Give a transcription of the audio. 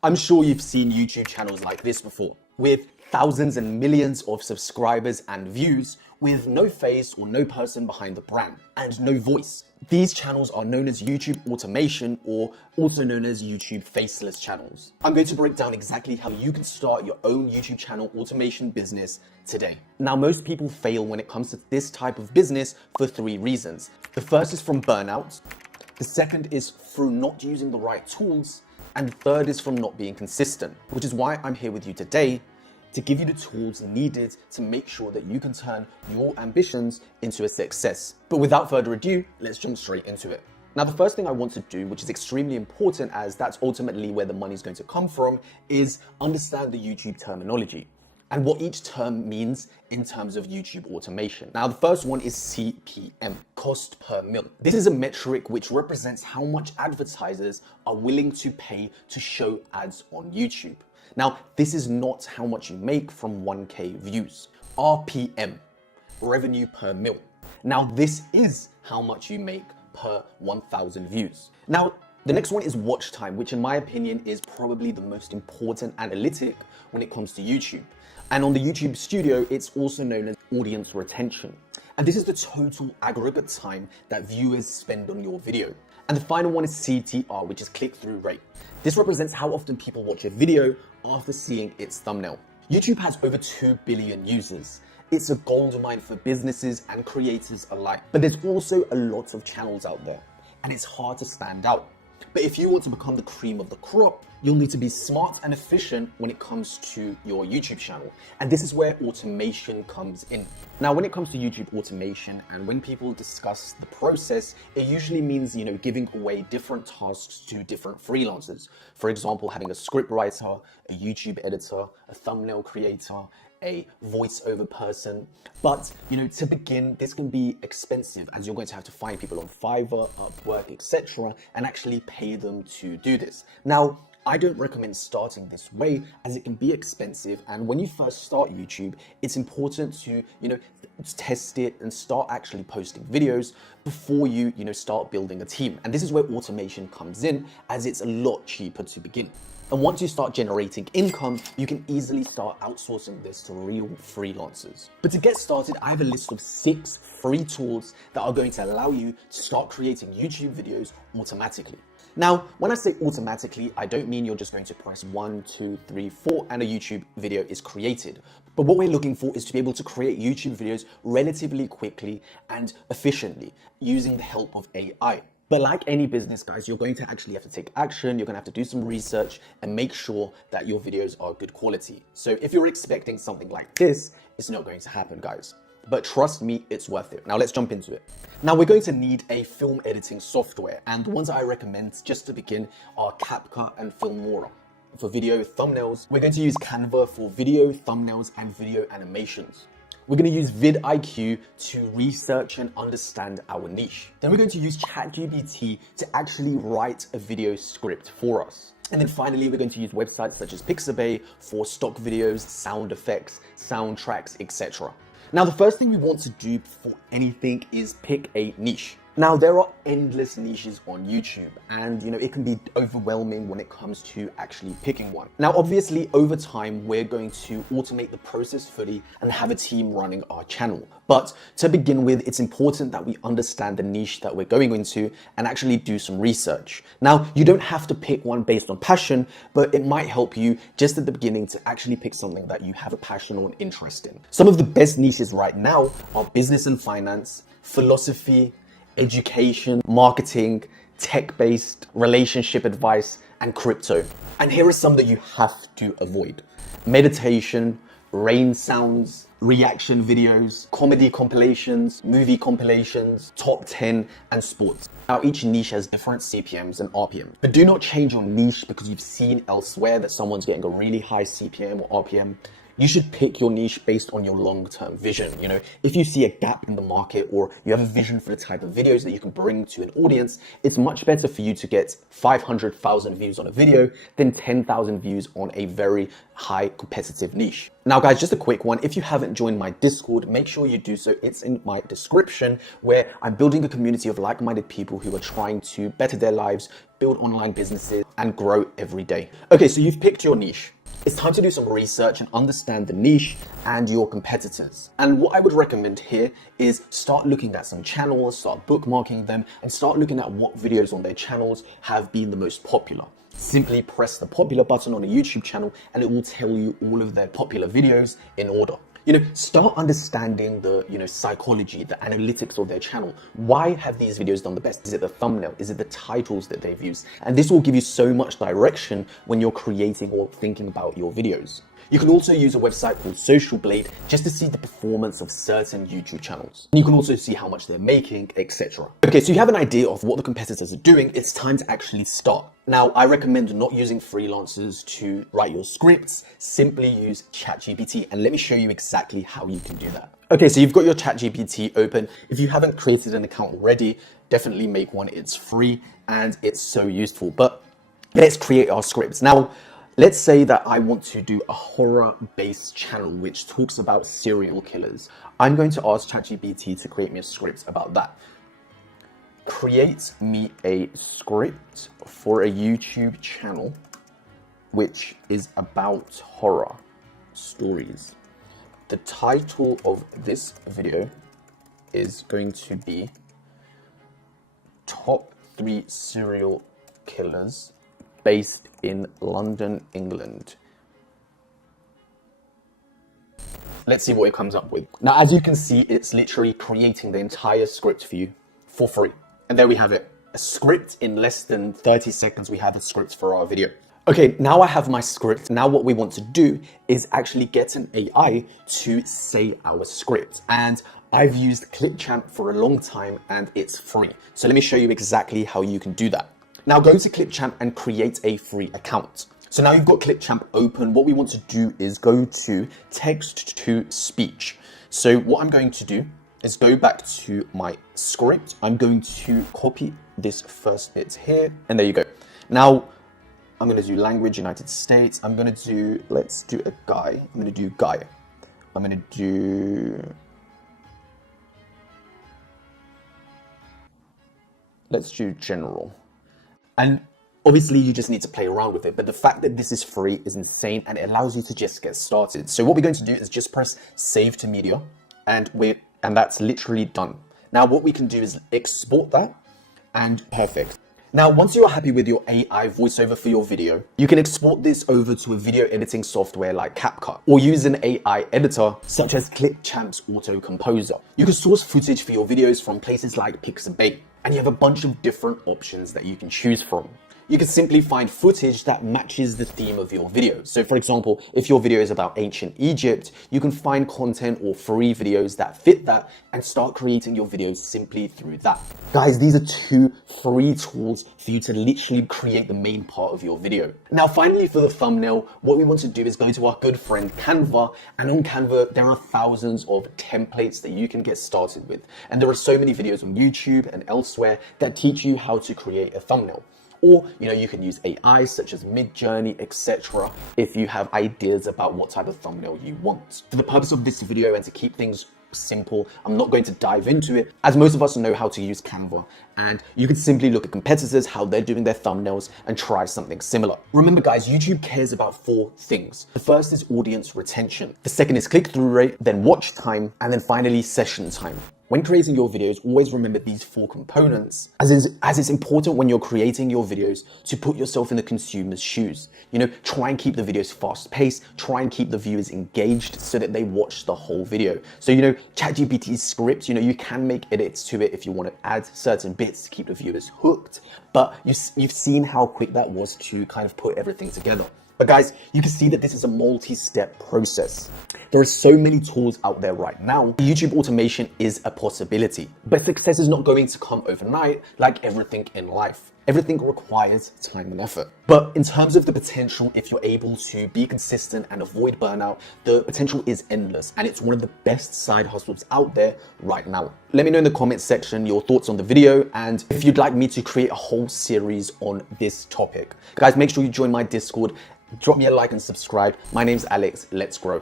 I'm sure you've seen YouTube channels like this before, with thousands and millions of subscribers and views, with no face or no person behind the brand, and no voice. These channels are known as YouTube automation, or also known as YouTube faceless channels. I'm going to break down exactly how you can start your own YouTube channel automation business today. Now, most people fail when it comes to this type of business for 3 reasons. The first is from burnout. The second is through not using the right tools. And the third is from not being consistent, which is why I'm here with you today to give you the tools needed to make sure that you can turn your ambitions into a success. But without further ado, let's jump straight into it. Now, the first thing I want to do, which is extremely important as that's ultimately where the money is going to come from, is understand the YouTube terminology and what each term means in terms of YouTube automation. Now, the first one is CPM, cost per mil. This is a metric which represents how much advertisers are willing to pay to show ads on YouTube. Now, this is not how much you make from 1K views. RPM, revenue per mil. Now, this is how much you make per 1,000 views. Now, the next one is watch time, which in my opinion is probably the most important analytic when it comes to YouTube. And on the YouTube Studio, it's also known as audience retention. And this is the total aggregate time that viewers spend on your video. And the final one is CTR, which is click-through rate. This represents how often people watch a video after seeing its thumbnail. YouTube has over 2 billion users. It's a goldmine for businesses and creators alike. But there's also a lot of channels out there, and it's hard to stand out. But if you want to become the cream of the crop, you'll need to be smart and efficient when it comes to your YouTube channel. And this is where automation comes in. Now, when it comes to YouTube automation and when people discuss the process, it usually means, giving away different tasks to different freelancers. For example, having a script writer, a YouTube editor, a thumbnail creator, a voiceover person. But to begin, this can be expensive as you're going to have to find people on Fiverr, Upwork, etc. and actually pay them to do this. Now, I don't recommend starting this way as it can be expensive, and when you first start YouTube, it's important to test it and start actually posting videos before you start building a team. And this is where automation comes in, as it's a lot cheaper to begin. And once you start generating income, you can easily start outsourcing this to real freelancers. But to get started, I have a list of 6 free tools that are going to allow you to start creating YouTube videos automatically. Now, when I say automatically, I don't mean you're just going to press 1, 2, 3, 4 and a YouTube video is created. But what we're looking for is to be able to create YouTube videos relatively quickly and efficiently using the help of AI. But like any business, guys, you're going to actually have to take action. You're going to have to do some research and make sure that your videos are good quality. So if you're expecting something like this, it's not going to happen, guys. But trust me, it's worth it. Now let's jump into it. Now we're going to need a film editing software, and the ones I recommend just to begin are CapCut and FORE MORE. For video thumbnails, we're going to use Canva for video thumbnails and video animations. We're going to use vidIQ to research and understand our niche. Then we're going to use ChatGPT to actually write a video script for us. And then finally, we're going to use websites such as Pixabay for stock videos, sound effects, soundtracks, etc. Now, the first thing we want to do before anything is pick a niche. Now, there are endless niches on YouTube, and it can be overwhelming when it comes to actually picking one. Now, obviously, over time, we're going to automate the process fully and have a team running our channel. But to begin with, it's important that we understand the niche that we're going into and actually do some research. Now, you don't have to pick one based on passion, but it might help you just at the beginning to actually pick something that you have a passion or an interest in. Some of the best niches right now are business and finance, philosophy, education, marketing, tech-based, relationship advice, and crypto. And here are some that you have to avoid: meditation, rain sounds, reaction videos, comedy compilations, movie compilations, top 10, and sports. Now, each niche has different CPMs and RPMs, but do not change your niche because you've seen elsewhere that someone's getting a really high CPM or RPM. You should pick your niche based on your long-term vision. If you see a gap in the market or you have a vision for the type of videos that you can bring to an audience, it's much better for you to get 500,000 views on a video than 10,000 views on a very high competitive niche. Now, guys, just a quick one. If you haven't joined my Discord, make sure you do so. It's in my description, where I'm building a community of like-minded people who are trying to better their lives, build online businesses, and grow every day. Okay, so you've picked your niche. It's time to do some research and understand the niche and your competitors. And what I would recommend here is start looking at some channels, start bookmarking them, and start looking at what videos on their channels have been the most popular. Simply press the popular button on a YouTube channel and it will tell you all of their popular videos in order. Start understanding the, psychology, the analytics of their channel. Why have these videos done the best? Is it the thumbnail? Is it the titles that they've used? And this will give you so much direction when you're creating or thinking about your videos. You can also use a website called Social Blade just to see the performance of certain YouTube channels. You can also see how much they're making, etc. Okay, so you have an idea of what the competitors are doing. It's time to actually start. Now, I recommend not using freelancers to write your scripts. Simply use ChatGPT, and let me show you exactly how you can do that. Okay, so you've got your ChatGPT open. If you haven't created an account already, definitely make one. It's free and it's so useful. But let's create our scripts. Now, let's say that I want to do a horror-based channel which talks about serial killers. I'm going to ask ChatGPT to create me a script about that. Create me a script for a YouTube channel which is about horror stories. The title of this video is going to be Top 3 Serial Killers based in London, England. Let's see what it comes up with. Now, as you can see, it's literally creating the entire script for you for free. And there we have it. A script in less than 30 seconds. We have a script for our video. Okay, now I have my script. Now what we want to do is actually get an AI to say our script. And I've used Clipchamp for a long time and it's free. So let me show you exactly how you can do that. Now go to Clipchamp and create a free account. So now you've got Clipchamp open. What we want to do is go to text to speech. So what I'm going to do is go back to my script. I'm going to copy this first bit here, and there you go. Now I'm going to do language, United States. I'm going to do, let's do a guy. I'm going to do guy. I'm going to do, let's do general. And obviously you just need to play around with it, but the fact that this is free is insane and it allows you to just get started. So what we're going to do is just press save to media and that's literally done. Now what we can do is export that and perfect. Now, once you are happy with your AI voiceover for your video, you can export this over to a video editing software like CapCut or use an AI editor such as Clipchamp's Auto Composer. You can source footage for your videos from places like Pixabay, and you have a bunch of different options that you can choose from. You can simply find footage that matches the theme of your video. So for example, if your video is about ancient Egypt, you can find content or free videos that fit that and start creating your videos simply through that. Guys, these are 2 free tools for you to literally create the main part of your video. Now, finally, for the thumbnail, what we want to do is go to our good friend Canva, and on Canva, there are thousands of templates that you can get started with. And there are so many videos on YouTube and elsewhere that teach you how to create a thumbnail. Or, you can use AI such as Midjourney, etc. if you have ideas about what type of thumbnail you want. For the purpose of this video and to keep things simple, I'm not going to dive into it, as most of us know how to use Canva, and you can simply look at competitors, how they're doing their thumbnails, and try something similar. Remember guys, YouTube cares about 4 things. The first is audience retention. The second is click-through rate, then watch time, and then finally session time. When creating your videos, always remember these 4 components, as it's important when you're creating your videos to put yourself in the consumer's shoes. Try and keep the videos fast-paced, try and keep the viewers engaged so that they watch the whole video. So, ChatGPT's script, you can make edits to it if you want to add certain bits to keep the viewers hooked, but you've seen how quick that was to kind of put everything together. But guys, you can see that this is a multi-step process. There are so many tools out there right now. YouTube automation is a possibility, but success is not going to come overnight like everything in life. Everything requires time and effort. But in terms of the potential, if you're able to be consistent and avoid burnout, the potential is endless, and it's one of the best side hustles out there right now. Let me know in the comments section your thoughts on the video, and if you'd like me to create a whole series on this topic. Guys, make sure you join my Discord. Drop me a like and subscribe. My name's Alex. Let's grow.